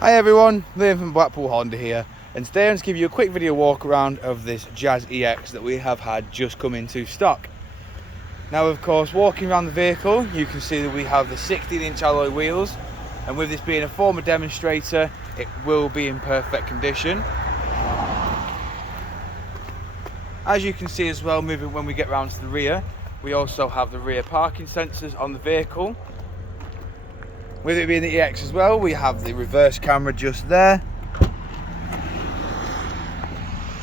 Hi everyone, Lytham from Blackpool Honda here, and today I'm going to give you a quick video walk around of this Jazz EX that we have had just come into stock. Now of course, walking around the vehicle you can see that we have the 16-inch alloy wheels, and with this being a former demonstrator it will be in perfect condition. As you can see as well, moving when we get round to the rear, we also have the rear parking sensors on the vehicle. With it being the EX as well, we have the reverse camera just there.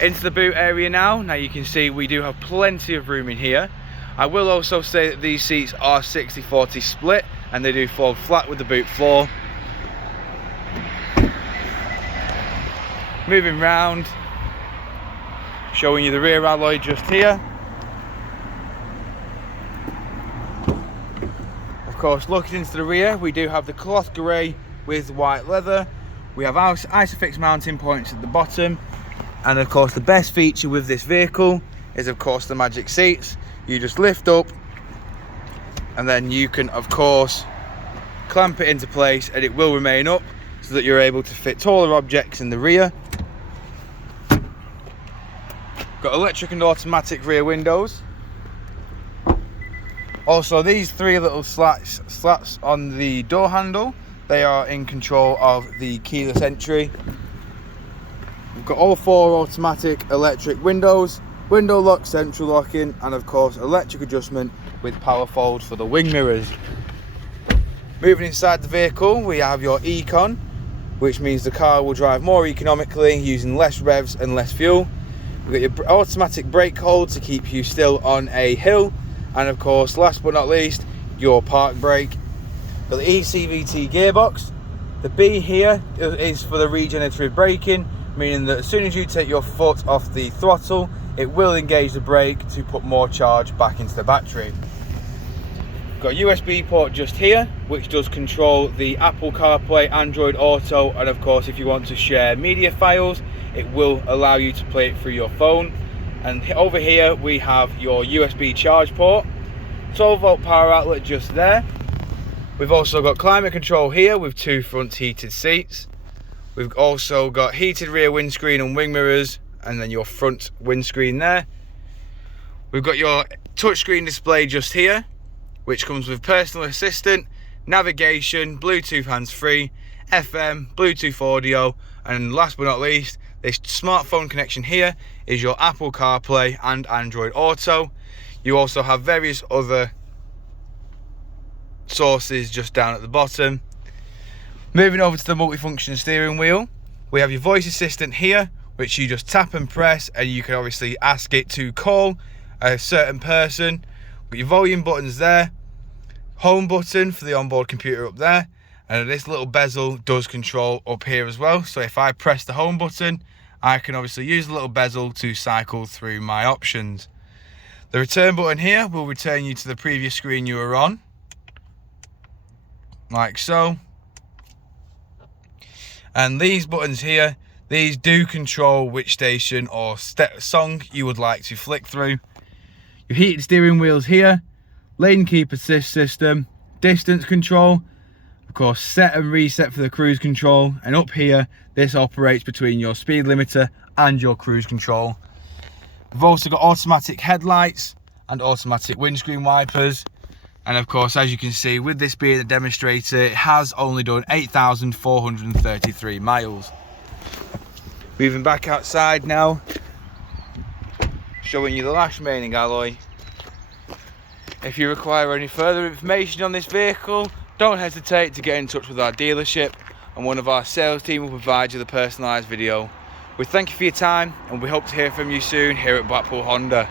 Into the boot area now you can see we do have plenty of room in here. I will also say that these seats are 60-40 split and they do fold flat with the boot floor. Moving round, showing you the rear alloy just here. Of course, looking into the rear, we do have the cloth grey with white leather. We have Isofix mounting points at the bottom, and of course the best feature with this vehicle is of course the magic seats. You just lift up and then you can of course clamp it into place and it will remain up so that you're able to fit taller objects in the rear. Got electric and automatic rear windows. Also, these three little slats on the door handle, they are in control of the keyless entry. We've got all four automatic electric windows, window lock, central locking, and of course electric adjustment with power fold for the wing mirrors. Moving inside the vehicle, we have your Econ, which means the car will drive more economically using less revs and less fuel. We've got your automatic brake hold to keep you still on a hill. And of course, last but not least, your park brake. Got the eCVT gearbox. The B here is for the regenerative braking, meaning that as soon as you take your foot off the throttle, it will engage the brake to put more charge back into the battery. Got a USB port just here, which does control the Apple CarPlay, Android Auto, and of course if you want to share media files, it will allow you to play it through your phone. And over here we have your USB charge port, 12-volt power outlet just there. We've also got climate control here with two front heated seats. We've also got heated rear windscreen and wing mirrors, and then your front windscreen there. We've got your touchscreen display just here, which comes with personal assistant, navigation, Bluetooth hands-free, FM, Bluetooth audio, and last but not least, this smartphone connection here is your Apple CarPlay and Android Auto. You also have various other sources just down at the bottom. Moving over to the multifunction steering wheel, we have your voice assistant here, which you just tap and press and you can obviously ask it to call a certain person. Got your volume buttons there, home button for the onboard computer up there, and this little bezel does control up here as well. So if I press the home button, I can obviously use the little bezel to cycle through my options. The return button here will return you to the previous screen you were on, like so. And these buttons here, these do control which station or song you would like to flick through. Your heated steering wheels here, lane keep assist system, distance control, of course set and reset for the cruise control, and up here this operates between your speed limiter and your cruise control. We've also got automatic headlights and automatic windscreen wipers, and of course as you can see with this being a demonstrator it has only done 8,433 miles. Moving back outside now, showing you the lash remaining alloy. If you require any further information on this vehicle, don't hesitate to get in touch with our dealership and one of our sales team will provide you the personalised video. We thank you for your time and we hope to hear from you soon here at Blackpool Honda.